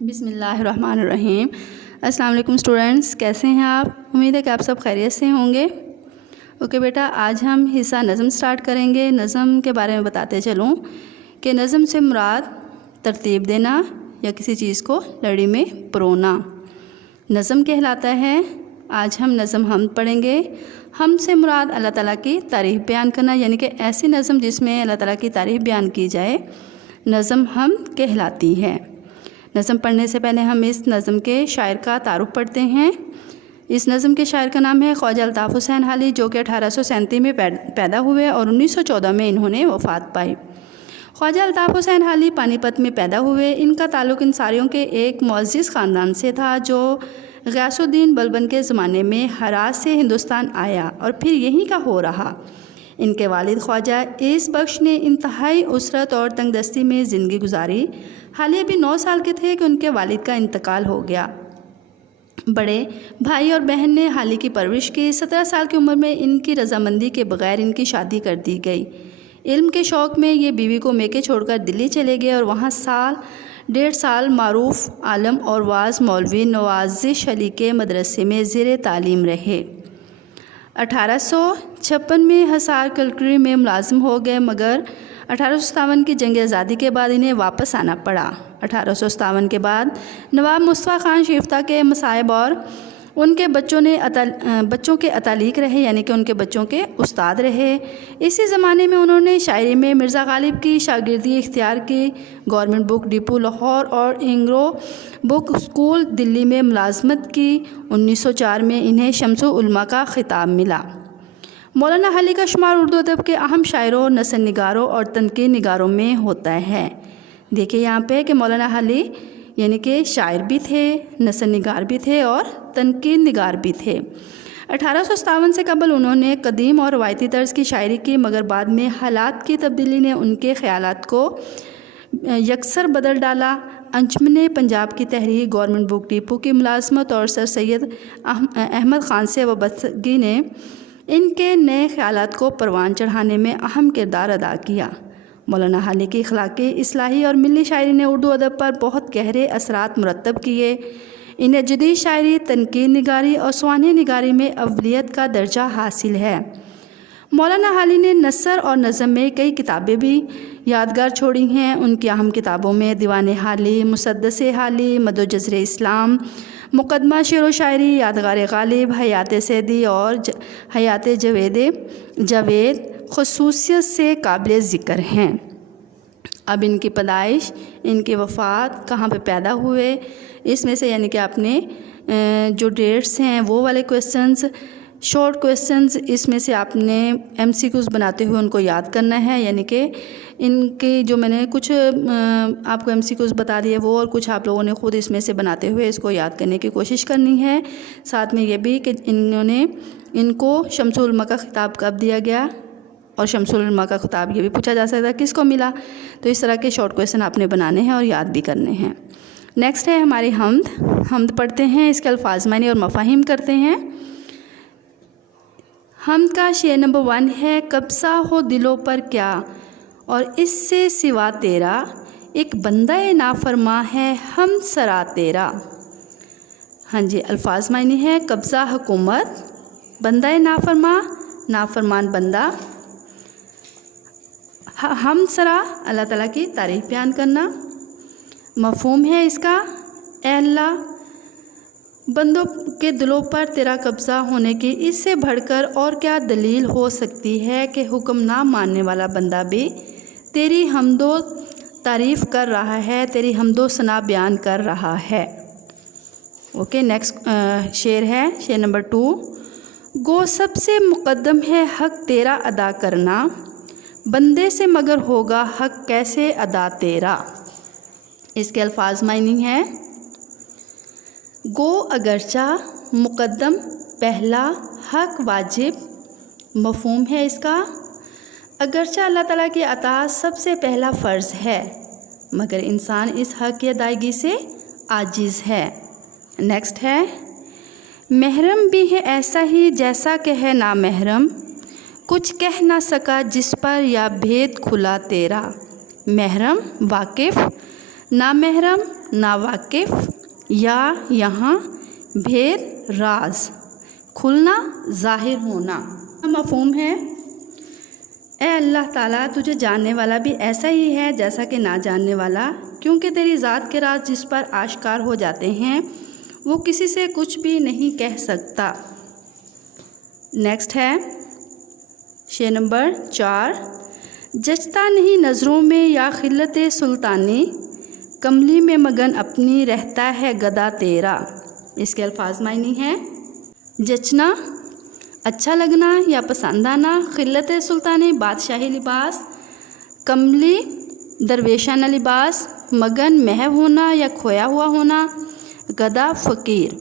बिस्मिल्लाहिर्रहमानिर्रहीम। अस्सलाम वालेकुम स्टूडेंट्स, कैसे हैं आप? उम्मीद है कि आप सब खैरियत से होंगे। ओके बेटा, आज हम हिस्सा नज़म स्टार्ट करेंगे। नज़म के बारे में बताते चलूँ कि नज़म से मुराद तरतीब देना या किसी चीज़ को लड़ी में परोना नज़म कहलाता है। आज हम नज़म हम पढ़ेंगे। हम से मुराद अल्लाह ताला की तारीफ़ बयान करना, यानी कि ऐसी नज़म जिसमें अल्लाह ताला की तारीफ़ बयान की जाए, नज़म हम कहलाती है। नज़म पढ़ने से पहले हम इस नज़म के शायर का तारुफ़ पढ़ते हैं। इस नज़म के शायर का नाम है ख्वाजा अल्ताफ़ हुसैन हाली, जो कि 1837 में पैदा हुए और 1914 में इन्होंने वफ़ात पाई। ख्वाजा अल्ताफ़ हुसैन हाली पानीपत में पैदा हुए। इनका ताल्लुक़ इंसारियों के एक मुअज़्ज़िज़ ख़ानदान से था, जो ग़ियासुद्दीन बलबन के ज़माने में हरात से हिंदुस्तान आया और फिर यहीं का हो रहा। इनके वालिद ख्वाजा इस बख्श ने इंतहाई उसरत और तंगदस्ती में ज़िंदगी गुजारी। हाल ही अभी 9 साल के थे कि उनके वालिद का इंतकाल हो गया। बड़े भाई और बहन ने हाली की परवरिश की। 17 साल की उम्र में इनकी रजामंदी के बगैर इनकी शादी कर दी गई। इल्म के शौक़ में ये बीवी को मेके छोड़कर दिल्ली चले गए और वहाँ 1.5 साल मारूफ आलम और वाज मौलवी नवाज़िश अली के मदरसे में ज़ेर तालीम रहे। 1856 में हिसार कलेक्ट्री में मुलाजिम हो गए, मगर 1857 की जंग आज़ादी के बाद इन्हें वापस आना पड़ा। 1857 के बाद नवाब मुस्तफ़ा ख़ान शिफ्ता के मसाइब और उनके बच्चों के अतालीक रहे, यानी कि उनके बच्चों के उस्ताद रहे। इसी ज़माने में उन्होंने शायरी में मिर्ज़ा गालिब की शागिर्दी इख्तियार की। गवर्नमेंट बुक डिपो लाहौर और इंग्रो बुक स्कूल दिल्ली में मुलाजमत की। 1904 में इन्हें शम्सुल उलमा का खिताब मिला। मौलाना हाली का शुमार उर्दू अदब के अहम शायरों, नसर निगारों और तनकीद निगारों में होता है। देखिए यहाँ पे कि मौलाना हाली यानी कि शायर भी थे, नसर निगार भी थे और तनकीद निगार भी थे। 1857 से कबल उन्होंने कदीम और रवायती तर्ज की शायरी की, मगर बाद में हालात की तब्दीली ने उनके ख़यालात को यकसर बदल डाला। अंजुमन पंजाब की तहरीक, गवर्नमेंट बुक डिपो की मुलाजमत और सर सैयद अहमद ख़ान से वाबस्तगी ने इनके नए ख़यालात को परवान चढ़ाने में अहम किरदार अदा किया। मौलाना हाली की अखलाकी, इस्लाही और मिली शायरी ने उर्दू अदब पर बहुत गहरे असरात मुरतब किए। इन्हें जदीद शायरी, तनकीद निगारी और स्वानी निगारी में अव्वलियत का दर्जा हासिल है। मौलाना हाली ने नसर और नज़म में कई किताबें भी यादगार छोड़ी हैं। उनकी अहम किताबों में दीवान हाली, मुसद्दस हाली, मदो जज़र इस्लाम, मुक़दमा शेर व शायरी, यादगार गालिब, हयात सैदी और हयात जावेद ख़ुसूसियत से काबिल ज़िक्र हैं। अब इनकी पैदाइश, इनकी वफ़ात, कहाँ पे पैदा हुए, इसमें से यानी कि आपने जो डेट्स हैं वो वाले क्वेश्चंस, शॉर्ट क्वेश्चंस, इसमें से आपने MCQs बनाते हुए उनको याद करना है। यानी कि इनके जो मैंने कुछ आपको MCQs बता दिए वो, और कुछ आप लोगों ने ख़ुद इसमें से बनाते हुए इसको याद करने की कोशिश करनी है। साथ में ये भी कि इनको शम्सुल उलमा का खिताब कब दिया गया, और शम्सुल उलमा का खिताब ये भी पूछा जा सकता है किसको मिला। तो इस तरह के शॉर्ट क्वेश्चन आपने बनाने हैं और याद भी करने हैं। नेक्स्ट है हमारी हमद पढ़ते हैं। इसके अल्फाज मानी और मफ़ाहिम करते हैं। हमद का शेर नंबर 1 है, कब्ज़ा हो दिलों पर क्या और इससे सिवा तेरा, एक बंदा नाफरमा है हम सरा तेरा। हाँ जी, अल्फाज मानी है, कब्ज़ा हुकूमत, बंदा नाफरमान बंदा, हम सरा अल्लाह ताला की तारीफ़ बयान करना। मफ़हूम है इसका, ऐ अल्लाह बंदों के दिलों पर तेरा कब्ज़ा होने की इससे बढ़कर और क्या दलील हो सकती है कि हुक्म ना मानने वाला बंदा भी तेरी हमदो तारीफ़ कर रहा है, तेरी हमदो सना बयान कर रहा है। ओके, नेक्स्ट शेर है शेर नंबर 2, गो सबसे मुक़द्दम है हक़ तेरा अदा करना, बंदे से मगर होगा हक़ कैसे अदा तेरा। इसके अल्फाज मायनी है, गो अगरचा मुक़द्दम पहला, हक़ वाजिब। मफ़हूम है इसका, अगरचा अल्लाह ताला की अता सबसे पहला फ़र्ज़ है, मगर इंसान इस हक़ की अदायगी से आजिज़ है। नेक्स्ट है, महरम भी है ऐसा ही जैसा कि है ना महरम, कुछ कह ना सका जिस पर या भेद खुला तेरा। महरम वाकिफ़, ना महरम नावाकिफ, या यहाँ भेद राज, खुलना ज़ाहिर होना। मफ़हूम है, ए अल्लाह ताला तुझे जानने वाला भी ऐसा ही है जैसा कि ना जानने वाला, क्योंकि तेरी ज़ात के राज जिस पर आश्कार हो जाते हैं वो किसी से कुछ भी नहीं कह सकता। नेक्स्ट है शेर नंबर 4। जचता नहीं नज़रों में या खिल्लत सुल्तानी, कमली में मगन अपनी रहता है गदा तेरा। इसके अल्फाज मायनी हैं जचना, अच्छा लगना या पसंद आना, खिल्लत सुल्तानी बादशाही लिबास, कमली दरवेशाना लिबास, मगन महव होना या खोया हुआ होना, गदा फ़कीर।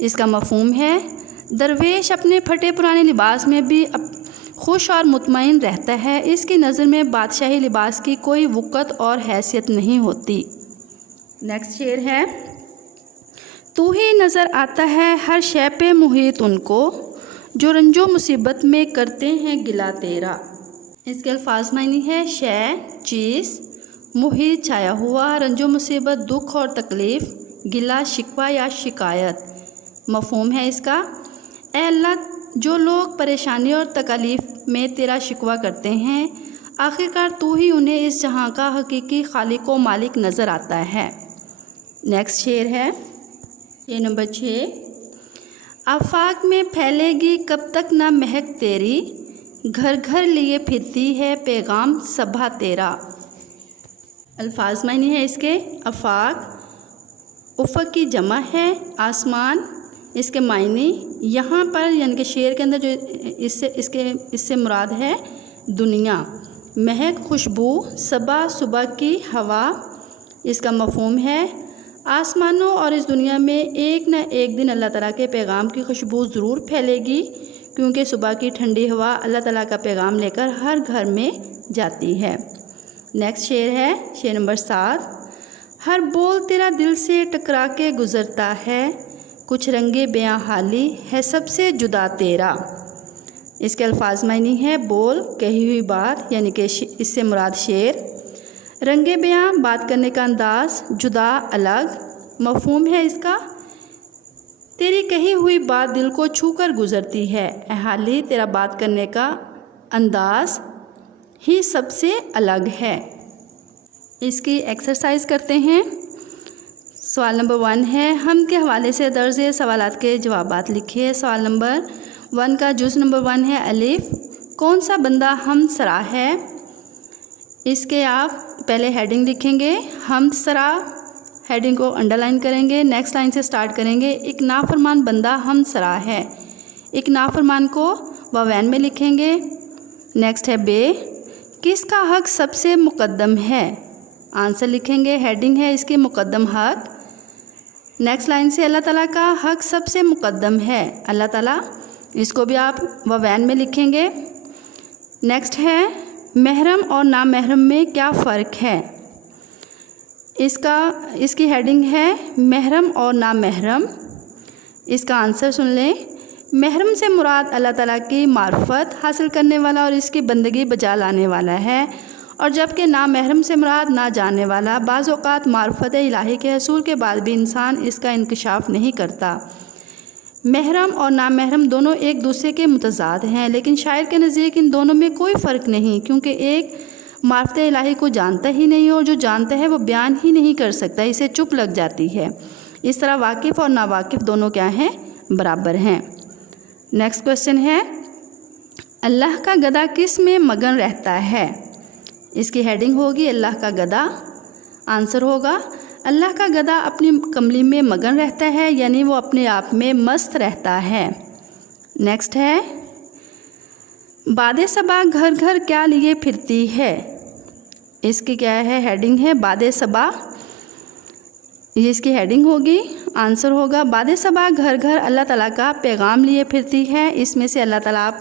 इसका मफ़हूम है दरवेश अपने फटे पुराने लिबास में भी खुश और मुतमईन रहता है, इसकी नज़र में बादशाही लिबास की कोई वक़्त और हैसियत नहीं होती। नेक्स्ट शेर है तू ही नज़र आता है हर शय पे मुहीत उनको, जो रंजो मुसीबत में करते हैं गिला तेरा। इसके अल्फाज मायनी है शय चीज़, मुहीत छाया हुआ, रंजो मुसीबत दुख और तकलीफ़, गिला शिकवा या शिकायत। मफ़हूम है इसका, ए अल्लाह जो लोग परेशानी और तकलीफ़ में तेरा शिकवा करते हैं, आखिरकार तू ही उन्हें इस जहां का हकीकी खालिक व मालिक नज़र आता है। नेक्स्ट शेर है शेर नंबर 6। आफाक में फैलेगी कब तक ना महक तेरी, घर घर लिए फिरती है पैगाम सबा तेरा। अल्फाज मायने है इसके आफाक उफ़क़ की जमा है आसमान, इसके मायने यहाँ पर यानी कि शेर के अंदर जो इससे मुराद है दुनिया, महक खुशबू, सबा सुबह की हवा। इसका मफ़हूम है आसमानों और इस दुनिया में एक न एक दिन अल्लाह ताला के पैगाम की खुशबू ज़रूर फैलेगी, क्योंकि सुबह की ठंडी हवा अल्लाह ताला का पैगाम लेकर हर घर में जाती है। नेक्स्ट शेर है शेर नंबर 7। हर बोल तेरा दिल से टकरा के गुज़रता है, कुछ रंगे बयां हाली है सबसे जुदा तेरा। इसके अल्फाज मायनी है बोल कही हुई बात यानी कि इससे मुराद शेर, रंगे बयां बात करने का अंदाज़, जुदा अलग। मफ़हूम है इसका तेरी कही हुई बात दिल को छू कर गुज़रती है, हाली तेरा बात करने का अंदाज़ ही सबसे अलग है। इसकी एक्सरसाइज करते हैं। सवाल नंबर 1 है हम के हवाले से दर्ज सवालात के जवाबात लिखिए। सवाल नंबर 1 का जुज़ नंबर 1 है अलिफ, कौन सा बंदा हमसरा है। इसके आप पहले हेडिंग लिखेंगे, हमसरा हेडिंग को अंडरलाइन करेंगे, नेक्स्ट लाइन से स्टार्ट करेंगे। एक नाफरमान बंदा हमसरा है, एक नाफरमान को वावैन में लिखेंगे। नेक्स्ट है बे, किसका हक सबसे मुकद्दम है। आंसर लिखेंगे, हेडिंग है इसके मुकद्दम हक। नेक्स्ट लाइन से अल्लाह ताला का हक सबसे मुकद्दम है, अल्लाह ताला, इसको भी आप ववैन में लिखेंगे। नेक्स्ट है महरम और नामहरम में क्या फ़र्क है। इसकी हेडिंग है महरम और नामहरम। इसका आंसर सुन लें, महरम से मुराद अल्लाह ताला की मार्फत हासिल करने वाला और इसकी बंदगी बजा लाने वाला है, और जबकि नामहरम से मुराद ना जानने वाला। बाज़ औक़ात मार्फत इलाही के हसूल के बाद भी इंसान इसका इंकशाफ नहीं करता। महरम और नामहरम दोनों एक दूसरे के मुतज़ाद हैं, लेकिन शायर के नज़दीक इन दोनों में कोई फ़र्क नहीं, क्योंकि एक मार्फत इलाही को जानता ही नहीं और जो जानता है वो बयान ही नहीं कर सकता, इसे चुप लग जाती है। इस तरह वाकिफ़ और नावाकिफ़ दोनों क्या हैं, बराबर हैं। नेक्स्ट क्वेश्चन है अल्लाह का गदा किस में मगन रहता है। इसकी हेडिंग होगी अल्लाह का गदा। आंसर होगा अल्लाह का गदा अपनी कमली में मगन रहता है, यानी वो अपने आप में मस्त रहता है। नेक्स्ट है बादे सबा घर घर क्या लिए फिरती है। इसकी क्या है, हेडिंग है बादे सबा, ये इसकी हेडिंग होगी। आंसर होगा बादे सबा घर घर अल्लाह ताला का पैगाम लिए फिरती है। इसमें से अल्लाह ताला आप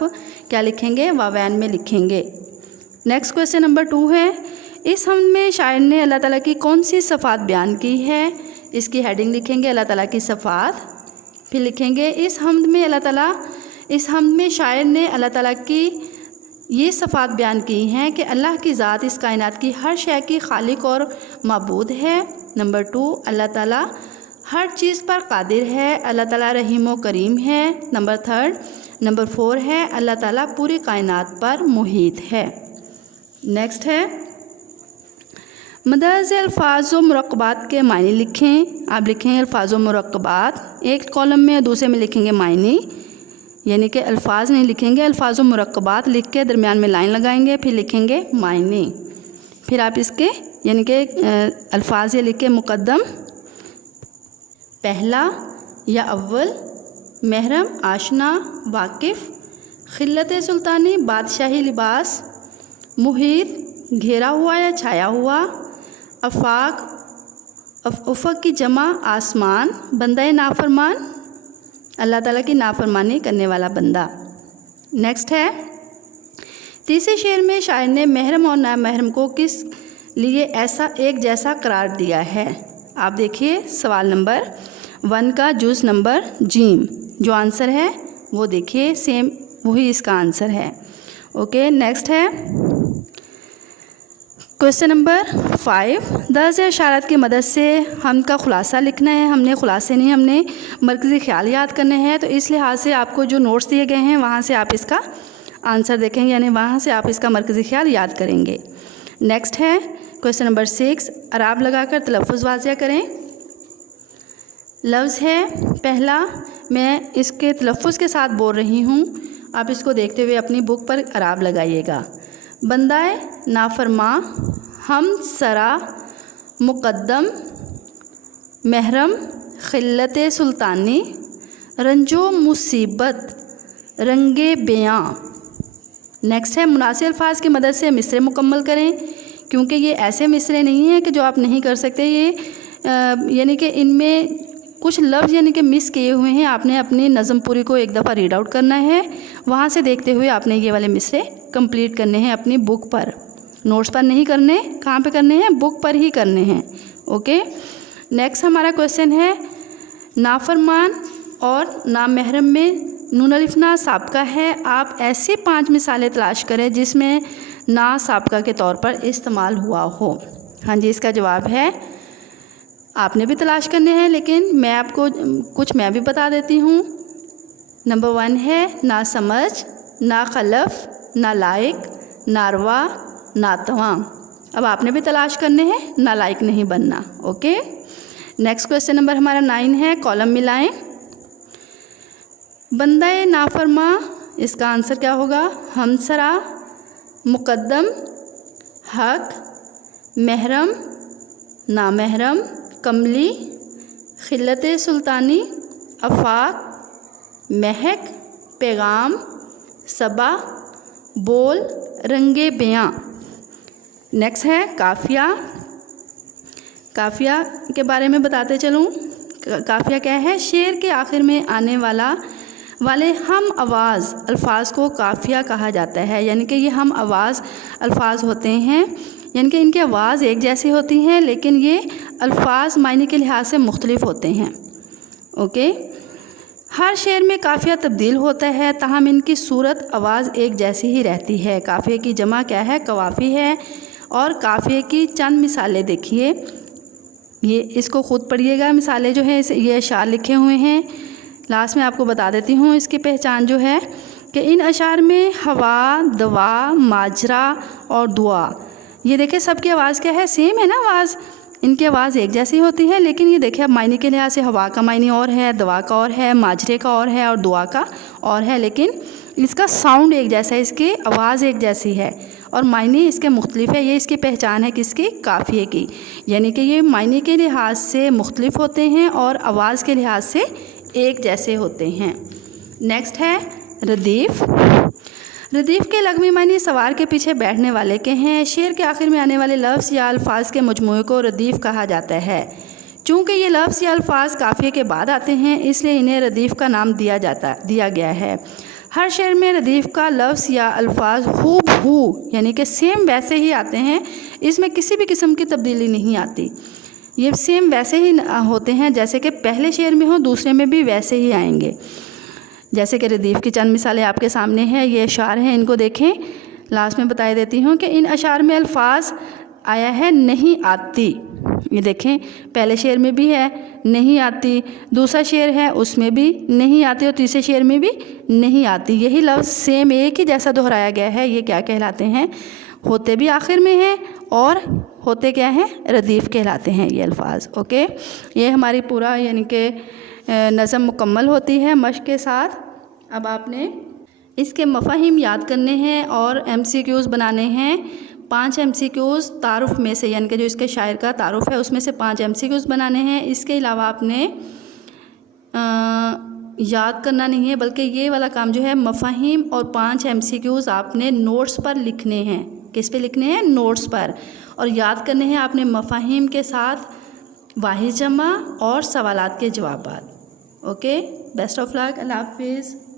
क्या लिखेंगे, वावैन में लिखेंगे। नेक्स्ट क्वेश्चन नंबर 2 है इस हमद में शायर ने अल्लाह ताला की कौन सी सफ़ात बयान की है। इसकी हेडिंग लिखेंगे अल्लाह ताला की सफ़ात, फिर लिखेंगे इस हमद में शायर ने अल्लाह ताला की ये सफ़ात बयान की हैं कि अल्लाह की ज़ात इस कायनात की हर शय की खालिक और माबूद है, नंबर 2, अल्लाह ताला हर चीज़ पर कादिर है, अल्लाह ताला रहीम व करीम है। नंबर 3, नंबर 4 है अल्लाह ताला पूरी कायनात पर मुहीत है। नेक्स्ट है मदरज अल्फाज व मुरक्कबात के मायने लिखें। आप लिखेंगे अल्फाज व मुरक्कबात, एक कॉलम में दूसरे में लिखेंगे मायने, यानी कि अल्फाज नहीं लिखेंगे, अल्फाज व मुरक्कबात लिख के दरमियान में लाइन लगाएंगे, फिर लिखेंगे मायने। फिर आप इसके यानी कि अल्फाज ये लिख के मुक़द्दम, पहला या अव्वल, महरम, आशना, वाकिफ़, खिल्लत सुल्तानी, बादशाही लिबास, मुहीत, घेरा हुआ या छाया हुआ, अफाक, उफ़क़ की जमा आसमान, बंदा नाफरमान, अल्लाह ताला की नाफरमानी करने वाला बंदा। नेक्स्ट है तीसरे शेर में शायर ने महरम और नामहरम को किस लिए ऐसा एक जैसा करार दिया है। आप देखिए सवाल नंबर 1 का जुज़ नंबर जीम, जो आंसर है वो देखिए सेम वही इसका आंसर है। ओके, नेक्स्ट है क्वेश्चन नंबर 5, दर्ज इशारात की मदद से हम का खुलासा लिखना है। हमने खुलासे नहीं, हमने मरकज़ी ख्याल याद करने हैं, तो इस लिहाज से आपको जो नोट्स दिए गए हैं वहाँ से आप इसका आंसर देखेंगे, यानी वहाँ से आप इसका मरकज़ी ख्याल याद करेंगे। नेक्स्ट है क्वेश्चन नंबर 6, अराब लगाकर तलफ़्फ़ुज़ वाज़िया करें। लफ्ज़ है पहला, मैं इसके तलफ़्फ़ुज़ के साथ बोल रही हूँ, आप इसको देखते हुए अपनी बुक पर अराब लगाइएगा। बंदाए नाफरमा, हम सरा, मुक़द्दम, महरम, खिल्लत सुल्तानी, रंजो मुसीबत, रंगे बयां। नेक्स्ट है मुनासिब अल्फाज की मदद से मिसरे मुकम्मल करें, क्योंकि ये ऐसे मिसरे नहीं हैं कि जो आप नहीं कर सकते, ये यानी कि इनमें कुछ लफ्ज़ यानी कि मिस किए हुए हैं। आपने अपनी नज़म पूरी को एक दफ़ा रीड आउट करना है, वहाँ से देखते हुए आपने ये वाले मिसरे कंप्लीट करने हैं अपनी बुक पर, नोट्स पर नहीं करने। कहाँ पे करने हैं? बुक पर ही करने हैं। ओके, नेक्स्ट हमारा क्वेश्चन है नाफरमान और नामहरम में नून अलिफ़ना साबका है। आप ऐसी 5 मिसालें तलाश करें जिसमें ना साबका के तौर पर इस्तेमाल हुआ हो। हाँ जी, इसका जवाब है आपने भी तलाश करने हैं, लेकिन मैं आपको कुछ मैं भी बता देती हूँ। नंबर 1 है ना समझ, ना खलफ, ना लायक, नारवा, नातवा। अब आपने भी तलाश करने हैं, ना लायक नहीं बनना। ओके, नेक्स्ट क्वेश्चन नंबर हमारा 9 है, कॉलम मिलाएं। बंदाए नाफरमा, इसका आंसर क्या होगा? हमसरा, मुक़द्दम, हक, महरम, नामहरम, कमली, खिल्लत सुल्तानी, अफाक, महक, पैगाम, सबा, बोल, रंगे बयां। नेक्स्ट है काफ़िया। काफ़िया के बारे में बताते चलूँ। काफ़िया क्या है? शेर के आखिर में आने वाले हम आवाज़ अल्फाज को काफ़िया कहा जाता है, यानी कि ये हम आवाज़ अल्फाज होते हैं, यानी कि इनकी आवाज़ एक जैसी होती हैं, लेकिन ये अल्फाज मायने के लिहाज से मुख्तलिफ होते हैं। ओके, हर शेर में काफ़िया तब्दील होता है, ताहम इनकी सूरत आवाज़ एक जैसी ही रहती है। काफ़िए की जमा क्या है? कवाफ़ी है। और काफ़िए की चंद मिसालें देखिए, ये इसको ख़ुद पढ़िएगा। मिसालें जो है ये अशार लिखे हुए हैं, लास्ट में आपको बता देती हूँ इसकी पहचान जो है कि इन अशार में हवा, दवा, माजरा और दुआ, ये देखिए सबकी आवाज़ क्या है? सेम है ना आवाज़, इनकी आवाज़ एक जैसी होती है, लेकिन ये देखिए अब मायने के लिहाज से हवा का मायने और है, दवा का और है, माजरे का और है और दुआ का और है, लेकिन इसका साउंड एक जैसा है, इसकी आवाज़ एक जैसी है और मायने इसके मुख्तलिफ है। ये इसकी पहचान है किसकी? काफ़िए की, यानी कि ये मायने के लिहाज से मुख्तलिफ होते हैं और आवाज़ के लिहाज से एक जैसे होते हैं। नेक्स्ट है रदीफ़। रदीफ़ के लगवी मानी सवार के पीछे बैठने वाले के हैं। शेर के आखिर में आने वाले लफ्ज़ या अल्फाज के मजमूए को रदीफ़ कहा जाता है। चूँकि ये लफ्ज़ या अल्फाज काफ़िए के बाद आते हैं, इसलिए इन्हें रदीफ़ का नाम दिया गया है। हर शेर में रदीफ़ का लफ्ज़ या अल्फाज हूबहू यानी कि सेम वैसे ही आते हैं, इसमें किसी भी किस्म की तब्दीली नहीं आती। ये सेम वैसे ही होते हैं जैसे कि पहले शेर में हो, दूसरे में भी वैसे ही आएंगे। जैसे कि रदीफ़ की चंद मिसालें आपके सामने हैं, ये अशार हैं, इनको देखें। लास्ट में बता देती हूँ कि इन अशार में अल्फाज आया है नहीं आती, ये देखें, पहले शेर में भी है नहीं आती, दूसरा शेर है उसमें भी नहीं आती और तीसरे शेर में भी नहीं आती। यही लफ्ज़ सेम एक ही जैसा दोहराया गया है। ये क्या कहलाते हैं? होते भी आखिर में हैं और होते क्या हैं? रदीफ़ कहलाते हैं ये अल्फाज। ओके, ये हमारी पूरा यानी कि नज़म मुकम्मल होती है मश्क के साथ। अब आपने इसके मफ़ाहिम याद करने हैं और MCQs बनाने हैं। 5 MCQs तारुफ़ में से, यानी कि जो इसके शायर का तारुफ़ है उसमें से 5 MCQs बनाने हैं। इसके अलावा आपने याद करना नहीं है, बल्कि ये वाला काम जो है मफ़ाहिम और 5 MCQs आपने नोट्स पर लिखने हैं। किस पे लिखने हैं? नोट्स पर। और याद करने हैं आपने मफ़ाहिम के साथ वाहिद जमा और सवालात के जवाबात। ओके, बेस्ट ऑफ लक, अल्लाह हाफिज़।